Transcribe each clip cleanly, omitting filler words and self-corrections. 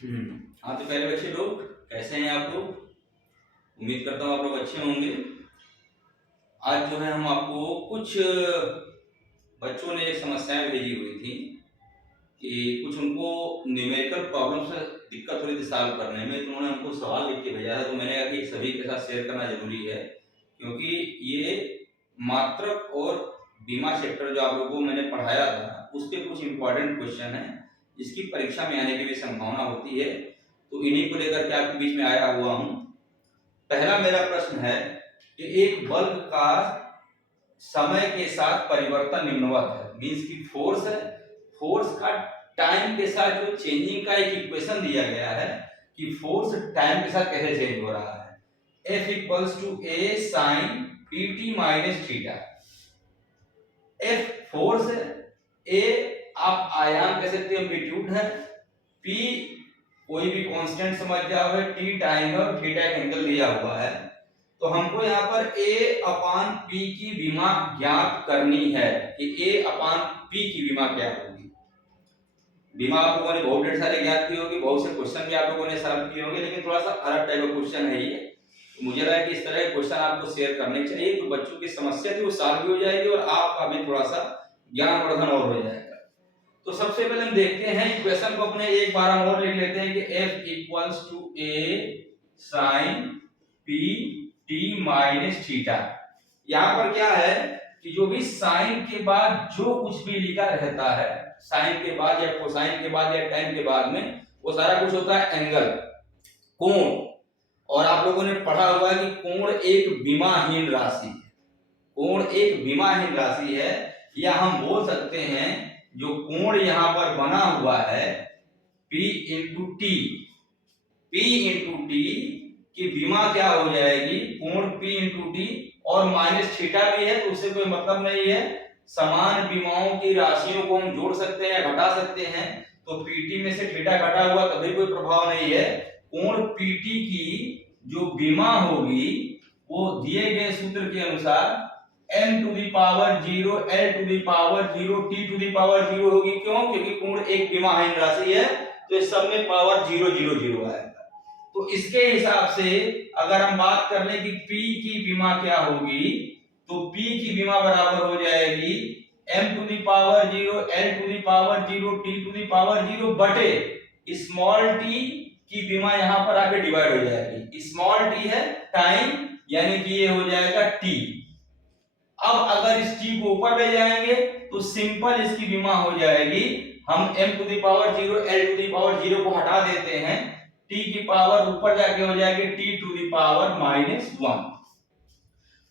हाँ, तो पहले बच्चे लोग कैसे हैं आप लोग? उम्मीद करता हूँ आप लोग अच्छे होंगे। आज जो है हम आपको कुछ बच्चों ने एक समस्याएं भेजी हुई थी कि कुछ उनको न्यूमेरिकल प्रॉब्लम से दिक्कत हो रही थी सॉल्व करने में, तो उन्होंने हमको सवाल लिख के भेजा है। तो मैंने कहा कि सभी के साथ शेयर करना जरूरी है, क्योंकि ये मात्रक और बीमा सेक्टर जो आप लोगों को मैंने पढ़ाया था उसके कुछ इंपॉर्टेंट क्वेश्चन है जिसकी परीक्षा में आने की भी संभावना होती है। तो इन्हीं को लेकर के आपके बीच में आया हुआ हूँ। पहला मेरा प्रश्न है कि एक बल्ब का समय के साथ परिवर्तन निम्नवत है, मींस की फोर्स है, फोर्स का टाइम के साथ जो चेंजिंग का एक इक्वेशन दिया गया है कि फोर्स टाइम के साथ कैसे चेंज हो रहा है। F equals to a sine p t minus theta. F force है, ए आप आयाम कह सकते हैं, एम्पलीट्यूड है, P कोई भी कांस्टेंट समझ जाओ है, T टाइम है और थीटा एक एंगल दिया हुआ है। तो हमको यहाँ पर A अपान P की विमा ज्ञात करनी है कि A अपान P की विमा क्या होगी। विमा आप लोगों ने बहुत ढेर सारे ज्ञात की होगी, बहुत से क्वेश्चन भी आप लोगों ने सॉल्व किए होंगे, लेकिन थोड़ा सा अलग टाइप का क्वेश्चन है ये। तो मुझे लगा कि इस तरह के क्वेश्चन आपको शेयर करने चाहिए, तो बच्चों की समस्या थी वो सॉल्व भी हो जाएगी और आपका भी थोड़ा सा ज्ञानवर्धन और हो जाएगा। तो सबसे पहले हम देखते हैं इक्वेशन को, अपने एक बार हम और लिख लेते हैं कि F equals to a sine p t minus theta. यहाँ पर क्या है कि जो भी साइन के बाद जो कुछ भी लिखा रहता है, साइन के बाद या कोसाइन के बाद या tan के बाद में, वो सारा कुछ होता है एंगल, कोण। और आप लोगों ने पढ़ा हुआ है कि कोण एक विमाहीन राशि है, कोण एक विमाहीन राशि है, या हम बोल सकते हैं जो कोण यहां पर बना हुआ है P into T, P into T की विमा क्या हो जाएगी, कोण P इंटू टी, और माइनस थीटा भी है तो उससे कोई मतलब नहीं है। समान विमाओं की राशियों को हम जोड़ सकते हैं, घटा सकते हैं, तो पीटी में से थीटा घटा हुआ तभी कोई प्रभाव नहीं है। कोण पीटी की जो विमा होगी वो दिए गए सूत्र के अनुसार m to the power 0 l to the power 0 t to the power 0 होगी। क्यों? क्योंकि कोण एक विमाहीन राशि है, तो इस सब में पावर 0 0 0 आएगा। तो इसके हिसाब से अगर हम बात कर ले कि p की विमा क्या होगी, तो p की विमा बराबर हो जाएगी m to the power 0 l to the power 0 t to the power 0 बटे स्मॉल t की विमा यहां पर आके डिवाइड हो जाएगी। स्मॉल t है टाइम, यानी कि ये हो जाएगा t। अब अगर इस t को ऊपर ले जाएंगे तो सिंपल इसकी विमा हो जाएगी, हम m to the power 0 l to the power 0 को हटा देते हैं, t की पावर ऊपर जाके हो जाएगी t टू दी पावर -1।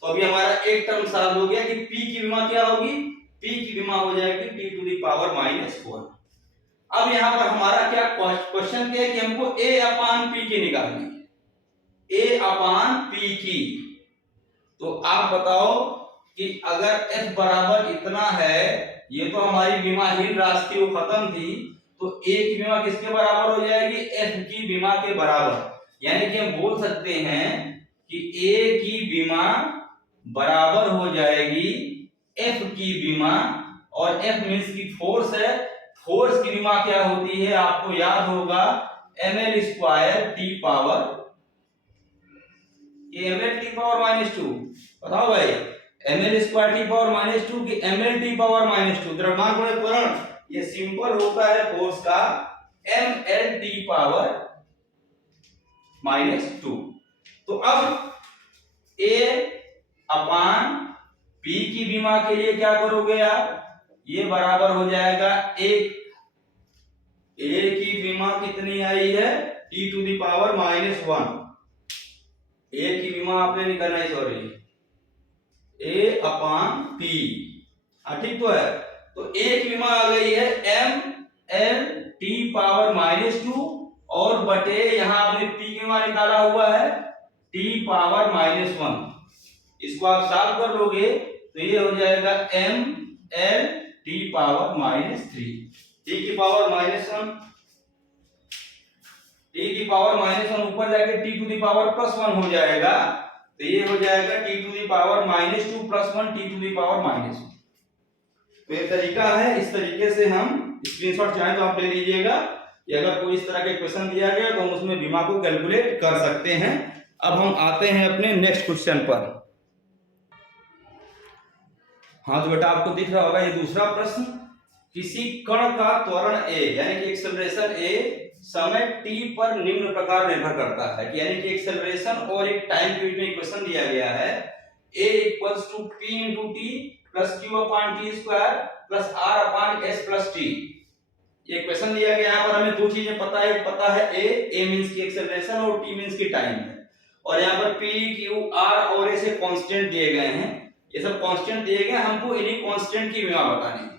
तो अभी हमारा एक टर्म सॉल्व हो गया कि p की विमा क्या होगी, p की विमा हो जाएगी t टू दी पावर -1। अब यहां पर हमारा क्या क्वेश्चन क्या है कि हमको a अपान p की निकालनी है, a अपान p की। तो आप बताओ कि अगर f बराबर इतना है, ये तो हमारी विमाहीन राशि थी वो खत्म थी, तो a की विमा किसके बराबर हो जाएगी, f की विमा के बराबर। यानी कि हम बोल सकते हैं कि a की विमा बराबर हो जाएगी f की विमा, और f मींस की फोर्स है, फोर्स की विमा क्या होती है आपको याद होगा, ml स्क्वायर t पावर, ये ml t पावर -2, बताओ भाई ml स्क्वायर t पावर -2 की ml t पावर -2। द्रव्यमान गुणित त्वरण, ये सिंपल होता है फोर्स का ml t पावर -2। तो अब a अपान p की विमा के लिए क्या करोगे आप, ये बराबर हो जाएगा एक, a की विमा कितनी आई है t to the power -1, a की विमा आपने निकालना है, सॉरी a अपान p, ठीक तो है। तो a की विमा आ गई है m l t पावर -2, और बटे यहां आपने p की विमा निकाला हुआ है t पावर -1। इसको आप सॉल्व कर लोगे तो ये हो जाएगा m l t power -3, t की पावर -1, t की पावर -1 ऊपर जाके t टू दी पावर +1 हो जाएगा, तो ये हो जाएगा t to the power -2 + 1 t to the power -1। तो ये तरीका है, इस तरीके से हम स्क्रीनशॉट चाहें तो आप ले लीजिएगा कि अगर कोई इस तरह का क्वेश्चन दिया गया तो हम उसमें विमा को कैलकुलेट कर सकते हैं। अब हम आते हैं अपने नेक्स्ट क्वेश्चन पर। हाँ तो बेटा आपको दिख रहा होगा ये दूसरा प्रश्न, किसी कण का त्वरण ए यानी कि एक्सेलरेशन ए समय t पर निम्न प्रकार निर्भर करता है, यानी कि एक्सेलरेशन और एक टाइम के बीच में इक्वेशन दिया गया है a equals to p into t plus q upon t square plus r upon s plus t. ये इक्वेशन दिया गया है। यहाँ पर हमें दो चीजें पता है a मींस की एक्सेलरेशन और t मींस की टाइम है, और यहाँ पर p q r और ऐसे कांस्टेंट दिए गए हैं। ये सब कांस्टेंट दिए गए, हमको इन्हीं कांस्टेंट की विमा बतानी है।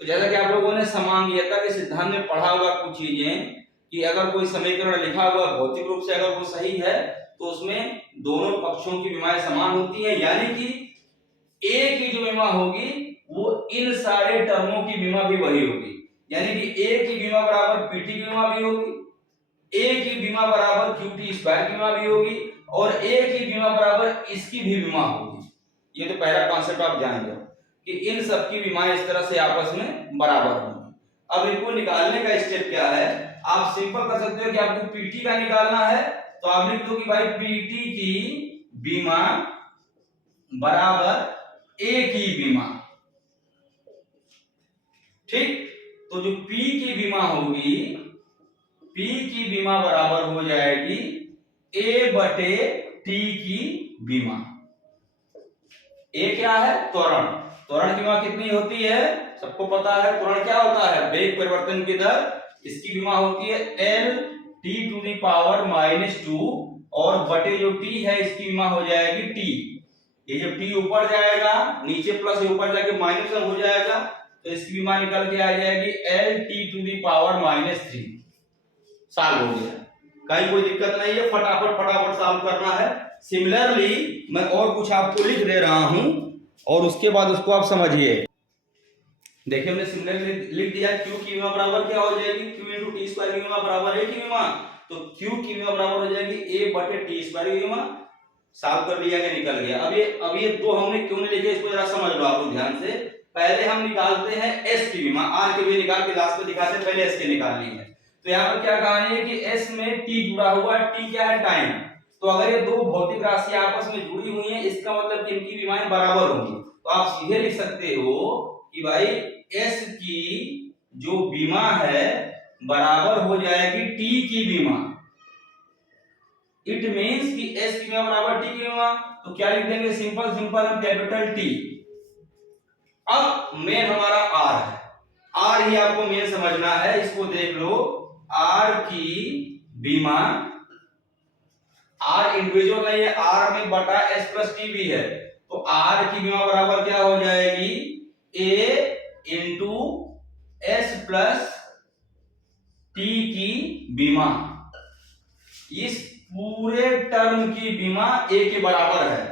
तो जैसा कि आप लोगों ने समांगीयता के सिद्धांत में पढ़ा होगा कुछ चीजें, कि अगर कोई समीकरण लिखा हुआ भौतिक रूप से अगर वो सही है तो उसमें दोनों पक्षों की विमाएं समान होती हैं, यानी कि ए की जो विमा होगी वो इन सारे टर्मों की विमा भी वही होगी, यानी कि ए की विमा बराबर पीटी की विमा भी होगी, ए की विमा बराबर क्यूटी स्क्वायर की विमा भी होगी, और ए की विमा बराबर इसकी भी विमा होगी। ये तो पहला कॉन्सेप्ट आप जान लो कि इन सब की विमाएं इस तरह से आपस में बराबर होंगी। अब इनको निकालने का स्टेप क्या है, आप सिंपल कर सकते हो कि आपको पीटी का निकालना है तो आप लिख दो कि भाई पीटी की विमा बराबर ए की विमा। ठीक, तो जो P की विमा होगी, P की विमा बराबर हो जाएगी A बटे T की विमा। A क्या है, त्वरण। त्वरण की विमा कितनी होती है, सबको पता है त्वरण क्या होता है, वेग परिवर्तन की दर। इसकी विमा होती है L T to the power -2, और बटे जो T है इसकी विमा हो जाएगी T। ये जब T ऊपर जाएगा नीचे प्लस ऊपर जाके माइनस हो जाएगा, तो इसकी विमा निकल के आ जाएगी L T to the power -3। Solve हो गया, कहीं कोई दिक्कत नहीं है, फटाफट सॉल्व करना है। सिमिलरली मैं और कुछ आपको लिख दे रहा हूं और उसके बाद उसको आप समझिए। देखिए हमने सिमिलरली लिख दिया, Q की विमा बराबर क्या हो जाएगी, Q इंटू टी स्क्वायर की विमा बराबर A की विमा, तो Q की विमा बराबर हो जाएगी A बटे टी स्क्वायर की विमा। सॉल्व कर लिया, निकल गया। अब ये दो हमने क्यों नहीं लिखे इसको जरा समझ लो आप लोग ध्यान से। पहले हम निकालते हैं S की विमा, R की भी निकाल के लास्ट में दिखाते हैं, पहले S की निकाल ली है। तो यहाँ पर क्या कहानी है कि S में T जुड़ा हुआ है, T क्या है, टाइम। तो अगर ये दो भौतिक राशि आपस में जुड़ी हुई हैं, इसका मतलब कि इनकी विमाएं बराबर होंगी। तो आप सीधे लिख सकते हो कि भाई S की जो विमा है बराबर हो जाएगी T की विमा। इट मींस कि S की विमा बराबर T की विमा। तो क्या लिख देंगे, सिंपल हम कैपिटल T। अब मेन हमारा R है, R ही आपको मेन समझना है, इसको देख लो। R की विमा, R इंडिविजुअल नहीं है, R में बटा S प्लस T भी है, तो R की विमा बराबर क्या हो जाएगी, A into S plus T की विमा। इस पूरे टर्म की विमा A के बराबर है,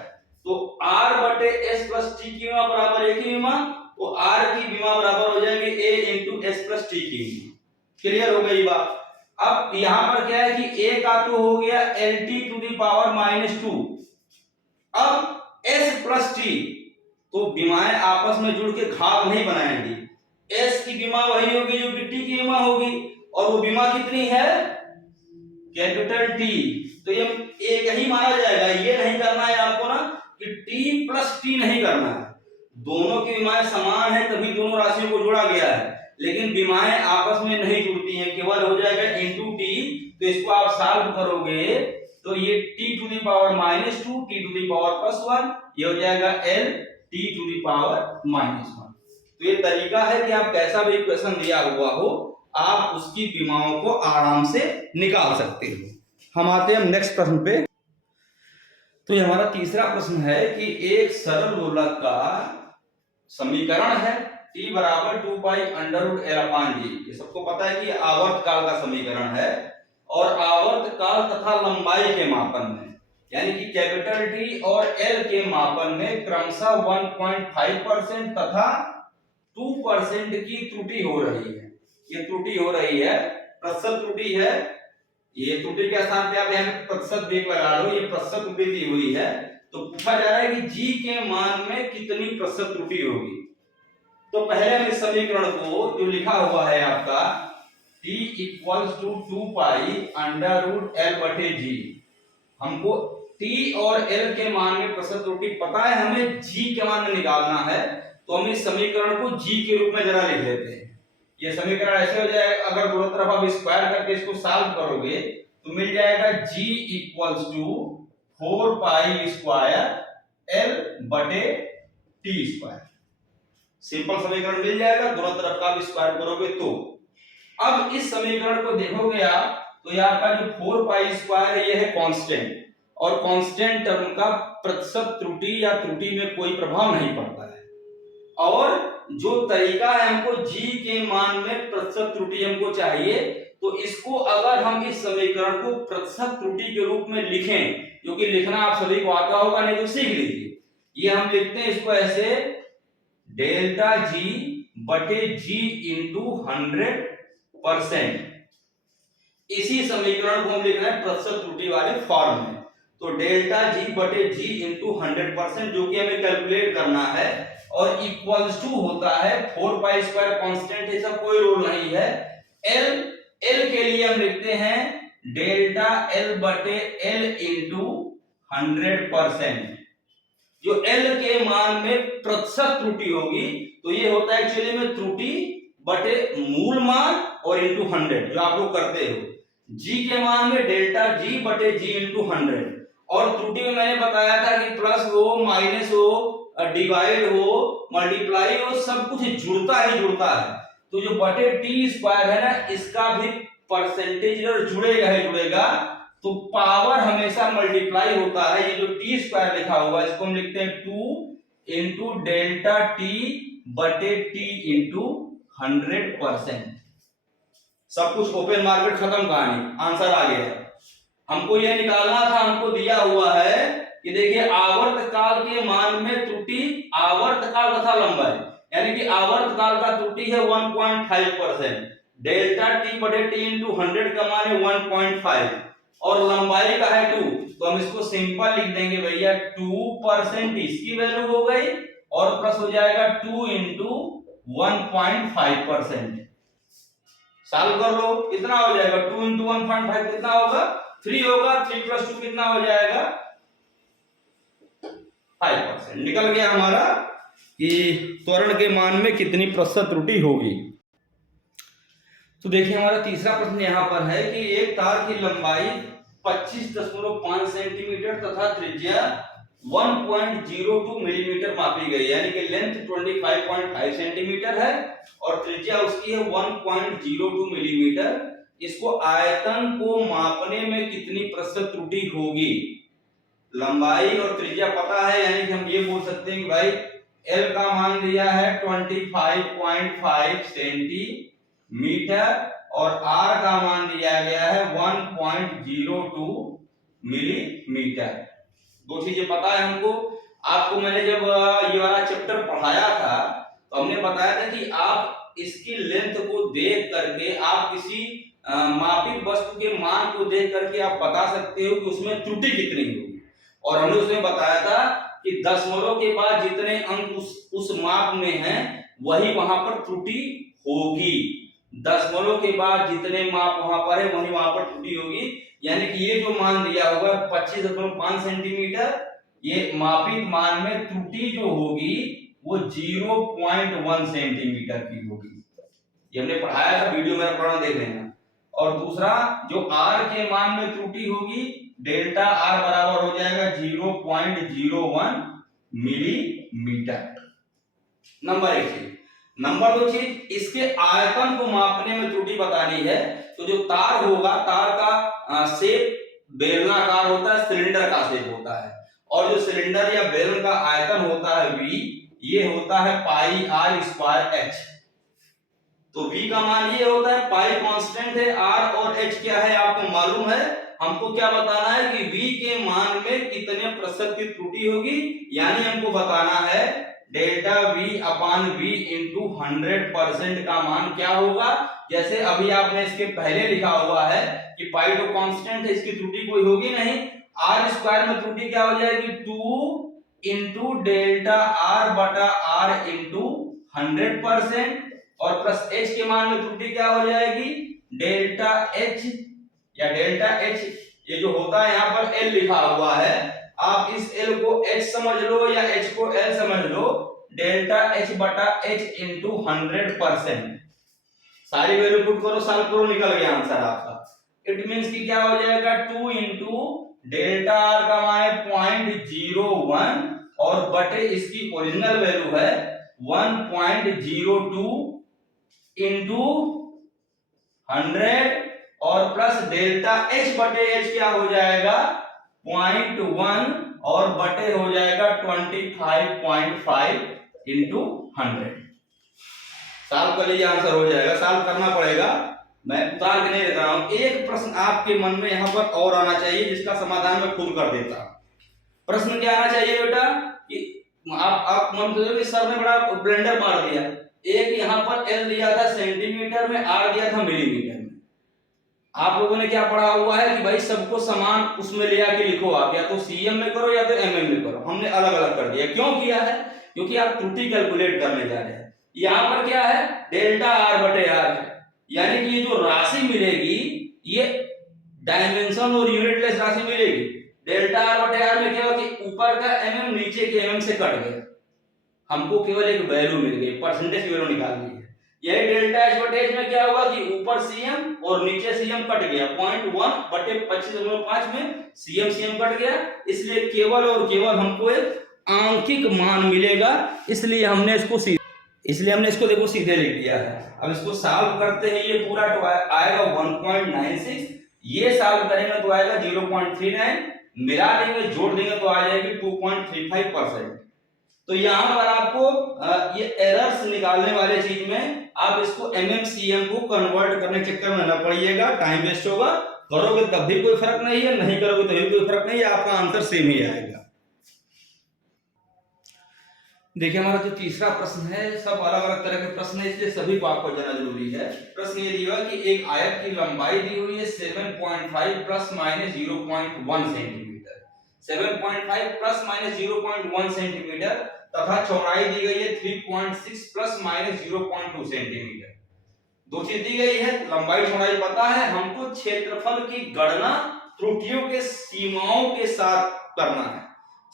तो R बटे S प्लस T की विमा बराबर A की विमा, तो R की विमा बराबर हो जाएगी A into S plus T की विमा। क्लियर हो गई बात। अब यहां पर क्या है कि A का तो हो गया LT टू दी पावर -2, अब S प्लस T, तो विमाएं आपस में जुड़ के घात नहीं बनाएंगी। S की विमा वही होगी जो कि T की विमा होगी, और वो विमा कितनी है, कैपिटल T। तो ये एक ही माना जाएगा, ये नहीं करना है आपको ना कि T प्लस T नहीं करना है। दोनों की विमाएं समान है तभी दोनों राशियों को जोड़ा गया है, लेकिन विमाएं आपस में नहीं जुड़ती हैं, केवल हो जाएगा इंटू T। तो इसको आप सॉल्व करोगे तो ये T to the power -2 T to the power +1, ये हो जाएगा L T to the power -1। तो ये तरीका है कि आप कैसा भी इक्वेशन दिया हुआ हो आप उसकी विमाओं को आराम से निकाल सकते हो। हम आते हैं नेक्स्ट प्रश्न पे। तो ये हमारा तीसरा प्रश्न है कि एक सरल लोलक का समीकरण है T बराबर 2 पाई √L/G। ये सबको पता है कि आवर्त काल का समीकरण है, और आवर्त काल तथा लंबाई के मापन में, यानी कि कैपिटल T और L के मापन में क्रमशः 1.5% तथा 2% की त्रुटि हो रही है। ये त्रुटि हो रही है, प्रतिशत त्रुटि है। ये त्रुटि के स्थान पे आप यहाँ प्रतिशत वेग लगा लो, ये प्रतिशत त्रुटि दी हुई है। तो पूछा जा रहा है कि G के मान में कितनी प्रतिशत त्रुटि होगी। तो पहले हम इस समीकरण को जो लिखा हुआ है आपका t equals to 2 pi under root l बटे जी। हमको t और l के मान में प्रतिशत त्रुटि पता है, हमें g के मान में निकालना है, तो हम इस समीकरण को g के रूप में जरा लिख लेते हैं। ये समीकरण ऐसे हो जाएगा, अगर दोनों तरफ आप स्क्वायर करके इसको सॉल्व करोगे तो मिल जाएगा g equals to 4 pi square l बटे t स्क्वायर। सिंपल समीकरण मिल जाएगा, दोनों तरफ का आप स्क्वायर करोगे तो। अब इस समीकरण को देखोगे आप तो ये आपका जो 4 पाई स्क्वायर है ये है कांस्टेंट, और कांस्टेंट टर्म का प्रतिशत त्रुटि या त्रुटि में कोई प्रभाव नहीं पड़ता है। और जो तरीका है, हमको g के मान में प्रतिशत त्रुटि हमको चाहिए, तो इसको अगर हम इस समीकरण को प्रतिशत त्रुटि के रूप में लिखें, क्योंकि लिखना आप सभी को आता होगा, नहीं तो सीख लीजिए। ये हम लिखते हैं इसको ऐसे, डेल्टा जी बटे जी इंटू 100%। इसी समीकरण को हम लिख रहे हैं प्रतिशत त्रुटि वाले फॉर्म में। तो डेल्टा जी बटे जी इंटू 100%, जो कि हमें कैलकुलेट करना है, और इक्वल्स टू होता है 4 पाई स्क्वायर कांस्टेंट, ऐसा कोई रूल नहीं है। एल के लिए हम लिखते हैं डेल्टा एल बटे एल इंटू 100%। जो एल के मान में प्रतिशत त्रुटि होगी, तो ये होता है एक्चुअली में त्रुटि बटे मूल मान और इंटू 100, जो आप लोग करते हो। जी के मान में डेल्टा जी बटे जी इंटू 100, और त्रुटि में मैंने बताया था कि प्लस हो, माइनस हो, डिवाइड हो, मल्टीप्लाई हो, सब कुछ जुड़ता ही जुड़ता है। तो जो बटे टी स्क्वायर है ना, इसका भी परसेंटेज जुड़ेगा ही जुड़ेगा, तो पावर हमेशा मल्टीप्लाई होता है। ये जो टी स्क्वायर लिखा हुआ है, इसको हम लिखते हैं 2 इंटू डेल्टा टी बटे टी इंटू 100%। सब कुछ ओपन मार्केट, खत्म कहानी, आंसर आ गया। हमको यह निकालना था, हमको दिया हुआ है कि देखिए आवर्त काल के मान में त्रुटि, आवर्त काल तथा लंबाई, यानी कि आवर्त काल का त्रुटि है 1.5%, डेल्टा टी बटे टी इंटू 100 का मान है 1.5, और लंबाई का है 2, तो हम इसको सिंपल लिख देंगे भैया 2%, इसकी वैल्यू हो गई, और प्लस हो जाएगा 2 इंटू 1.5%। सॉल्व कर लो, कितना हो जाएगा, 2 इंटू 1.5 कितना होगा, 3 होगा, 3 प्लस 2 कितना हो जाएगा, 5%। निकल गया हमारा कि त्वरण के मान में कितनी प्रतिशत त्रुटि होगी। तो देखिए हमारा तीसरा प्रश्न यहाँ पर है कि एक तार की लंबाई 25.5 सेंटीमीटर तथा त्रिज्या 1.02 मिलीमीटर मापी गई, यानी कि लेंथ 25.5 सेंटीमीटर है और त्रिज्या उसकी है 1.02 मिलीमीटर। इसको आयतन को मापने में कितनी प्रतिशत त्रुटि होगी। लंबाई और त्रिज्या पता है, यानी कि हम ये बोल सकते हैं कि भाई L का मान दिया है 25.5 सेंटीमीटर और R का मान दिया गया है 1.02 मिलीमीटर। दो चीजें पता है हमको। आपको मैंने जब ये वाला चैप्टर पढ़ाया था तो हमने बताया था कि आप इसकी लेंथ को देख करके, आप किसी मापित वस्तु के मान को देख करके आप बता सकते हो कि उसमें त्रुटि कितनी होगी। और हमने उसमें बताया था कि दशमलव के बाद जितने अंक उस माप में हैं वही वहां पर त्रुटि होगी। दशमलव के बाद जितने माप वहां पर है वही वहां पर त्रुटि होगी। यानी कि ये जो मान दिया होगा 25.5 सेंटीमीटर, ये मापित मान में त्रुटि जो होगी वो 0.1 सेंटीमीटर की होगी। ये हमने पढ़ाया था, वीडियो मेरा पुराना देख लेना। और दूसरा जो R के मान में त्रुटि होगी, डेल्टा R बराबर हो जाएगा 0.01 मिलीमीटर। नंबर एक चीज। नंबर दो चीज, इसके आयतन को मापने में त्रुटि बतानी है। तो जो तार होगा, तार का शेप बेलनाकार होता है, सिलेंडर का शेप होता है, और जो सिलेंडर या बेलन का आयतन होता है V, ये होता है पाई R स्क्वायर H। तो V का मान ये होता है, पाई कांस्टेंट है, R और H क्या है आपको मालूम है। हमको क्या बताना है कि V के मान में कितने प्रतिशत की त्रुटि होगी, यानी हमको बताना है डेल्टा V अपान V इंटू 100% का मान क्या होगा। जैसे अभी आपने इसके पहले लिखा हुआ है कि पाई तो कांस्टेंट है, इसकी त्रुटि कोई होगी नहीं। R स्क्वायर में त्रुटि क्या हो जाएगी, 2 इंटू डेल्टा R बटा R इंटू 100%। और प्लस एच के मान में त्रुटि क्या हो जाएगी, डेल्टा एच या डेल्टा एच, ये जो होता है यहाँ पर एल लिखा हुआ है, आप इस एल को एच समझ लो या एच को एल समझ लो, डेल्टा एच बटा एच इंटू 100%। सारी वैल्यू पुट करो, सॉल्व करो, निकल गया आंसर आपका। इट मींस कि क्या हो जाएगा 2 इंटू डेल्टा आर का मान है 0.01 और बटे इसकी ओरिजिनल वैल्यू है 1.02 इंटू 100 और प्लस डेल्टा एच बटे एच क्या हो जाएगा 0.1 और बटे हो जाएगा 25.5 इंटू 100। सॉल्व कर लीजिए, आंसर हो जाएगा। सॉल्व करना पड़ेगा, मैं उतार के नहीं रहा हूं। एक प्रश्न आपके मन में यहां पर और आना चाहिए जिसका समाधान मैं खुद कर देता हूं। प्रश्न क्या आना चाहिए बेटा कि आप मन करोगे सर ने बड़ा ब्लेंडर मार दिया, एक यहां पर एल दिया था सेंटीमीटर में, आर दिया था मिलीमीटर में। आप लोगों ने क्या पढ़ा हुआ है कि भाई सबको समान उसमें ले आके लिखो, आप या तो सीएम में करो या तो एमएम में करो। हमने अलग अलग कर दिया। क्यों किया है? क्योंकि आप त्रुटि कैलकुलेट करने जा रहे हैं। यहां पर क्या है, डेल्टा आर बटे आर है, यानी कि ये जो राशि मिलेगी ये डायमेंशन और यूनिटलेस राशि मिलेगी। डेल्टा आर बटे आर में क्या होगा कि ऊपर का एमएम नीचे के एमएम से कट गया, हमको केवल एक वैल्यू मिल गई, परसेंटेज वैल्यू निकालनी है। यही डेल्टा एच बटे एच में क्या होगा कि ऊपर सीएम और नीचे सीएम कट गया, 0.1 बटे 25.5 में सीएम सीएम कट गया, इसलिए केवल और केवल हमको एक आंकिक मान मिलेगा। इसलिए हमने इसको देखो सीधे लिख दिया है। अब इसको सॉल्व करते हैं, ये पूरा तो आएगा 1.96, ये सॉल्व करेंगे तो आएगा 0.39, मिला देंगे जोड़ देंगे तो आ जाएगी 2.35%। तो यहाँ पर आपको ये एरर्स निकालने वाले चीज में आप इसको एमएमसीएम को कन्वर्ट करने के चक्कर में न पड़िएगा, टाइम वेस्ट होगा। करोगे तब भी कोई फर्क नहीं है, नहीं करोगे तभी कोई फर्क नहीं है, आपका आंसर सेम ही आएगा। देखिए हमारा जो तीसरा प्रश्न है, सब अलग अलग तरह के प्रश्न है, इसलिए सभी को आपको जाना जरूरी है। प्रश्न ये दिया कि एक आयत की लंबाई दी हुई है 7.5 plus minus 0.1 centimetre, 7.5 plus minus 0.1 centimetre तथा चौड़ाई दी गई है 3.6 प्लस माइनस 0.2 सेंटीमीटर। दो चीज दी गई है, लंबाई चौड़ाई पता है, हमको क्षेत्रफल की गणना त्रुटियों के सीमाओं के साथ करना है।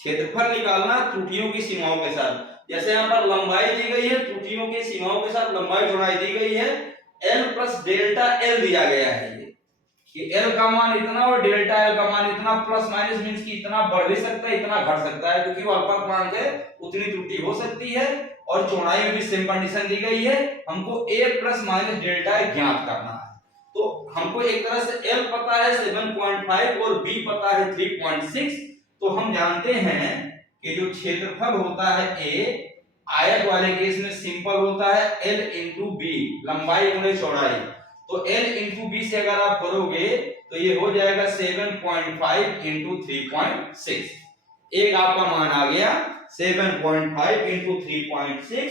क्षेत्रफल निकालना त्रुटियों की सीमाओं के साथ। जैसे यहाँ पर लंबाई दी गई है, त्रुटियों की सीमाओं के साथ लंबाई चौड़ाई दी गई है, L प्लस डेल्टा L दिया गया है ये कि L का मान इतना और डेल्टा L का मान इतना, प्लस माइनस मींस कि इतना बढ़ भी सकता है इतना घट सकता है, क्योंकि वो अल्पपूर्णांक है उतनी त्रुटि हो सकती है। और चौड़ाई में भी सेम कंडीशन दी गई है, हमको A प्लस माइनस डेल्टा ज्ञात करना है। तो हमको एक तरह से L पता है 7.5 और B पता है 3.6। तो हम जानते हैं कि जो क्षेत्रफल होता है A, आयत वाले केस में सिंपल होता है L इंटू बी, लंबाई गुणे चौड़ाई। तो L इंटू बी से अगर आप करोगे तो ये हो जाएगा 7.5 इंटू 3.6। एक आपका मान आ गया 7.5 इंटू 3.6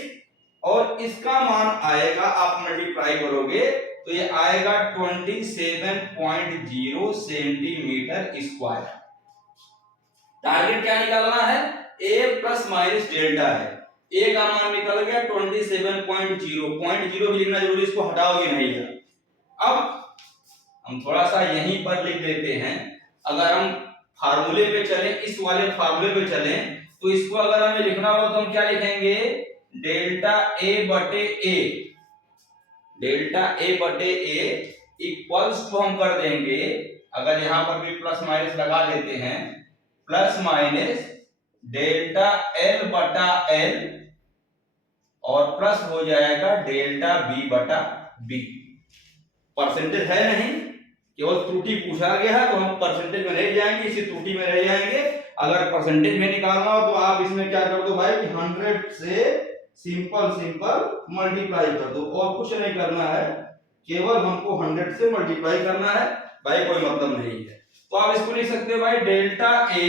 और इसका मान आएगा, आप मल्टीप्लाई करोगे तो ये आएगा 27.0 सेंटीमीटर स्क्वायर। टारगेट क्या निकालना है, A प्लस माइनस डेल्टा है, A का मान निकल गया 27.0, 0.0 भी लिखना जरूरी, इसको हटाओगे नहीं है। अब हम थोड़ा सा यहीं पर लिख देते हैं, अगर हम फार्मूले पे चलें, इस वाले फार्मूले पे चलें, तो इसको अगर हमें लिखना हो तो हम क्या लिखेंगे, डेल्टा A बटे A, डेल्टा A बटे A इक्वल्स टू हम कर देंगे, अगर यहां पर भी प्लस माइनस लगा देते हैं, प्लस माइनस डेल्टा L बटा L और प्लस हो जाएगा डेल्टा B बटा B। परसेंटेज है नहीं, केवल त्रुटि पूछा गया है तो हम परसेंटेज में नहीं जाएंगे, इसी त्रुटि में रह जाएंगे। अगर परसेंटेज में निकालना हो तो आप इसमें क्या कर दो भाई, 100 से सिंपल मल्टीप्लाई कर दो, और कुछ नहीं करना है, केवल हमको 100 से मल्टीप्लाई करना है भाई, कोई मतलब नहीं है। तो आप इसको लिख सकते हो भाई, डेल्टा A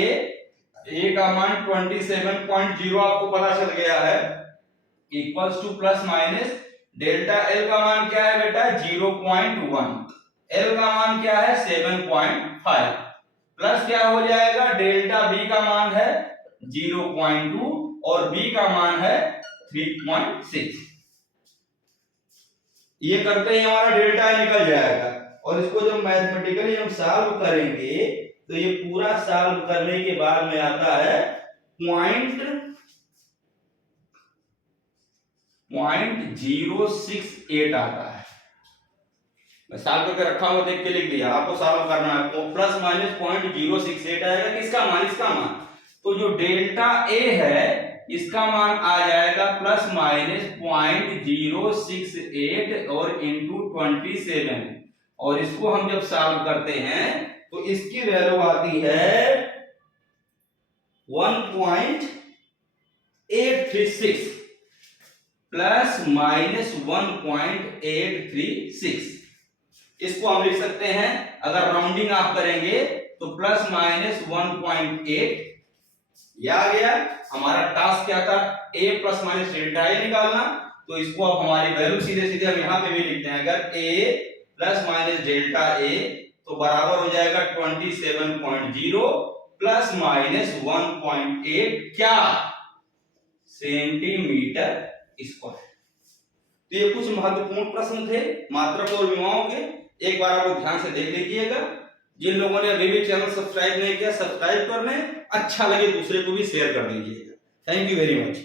का मान 27.0 आपको पता चल गया है, equals two plus minus delta L का मान क्या है बेटा 0.1, L का मान क्या है 7.5, प्लस क्या हो जाएगा डेल्टा B का मान है 0.2 और B का मान है 3.6। ये करते ही हमारा डेल्टा ए निकल जाएगा, और इसको जब मैथमेटिकली हम सॉल्व करेंगे तो ये पूरा सॉल्व करने के बाद में आता है .068 आता है। मैं सॉल्व करके रखा हुआ, देख के लिख दिया, आपको सॉल्व करना है। तो प्लस माइनस .068 आएगा, किसका मान, इसका मान। तो जो डेल्टा ए है इसका मान आ जाएगा प्लस माइनस .068 और इंटू 27, और इसको हम जब सॉल्व करते हैं तो इसकी वैल्यू आती है 1.836 प्लस माइनस 1.836। इसको हम लिख सकते हैं, अगर राउंडिंग आप करेंगे तो प्लस माइनस 1.8। यह आ गया। हमारा टास्क क्या था, a plus minus delta A निकालना। तो इसको अब हमारी वैल्यू सीधे सीधे हम यहाँ पे भी लिखते हैं, अगर a plus minus delta A तो बराबर हो जाएगा 27.0 प्लस माइनस 1.8 क्या, सेंटीमीटर स्क्वायर। तो ये कुछ महत्वपूर्ण प्रश्न थे मात्रक और विमाओं के, एक बार आप लोग ध्यान से देख लीजिएगा। जिन लोगों ने अभी भी चैनल सब्सक्राइब नहीं किया, सब्सक्राइब कर लें, अच्छा लगे दूसरे को भी शेयर कर दीजिएगा। Thank you very much.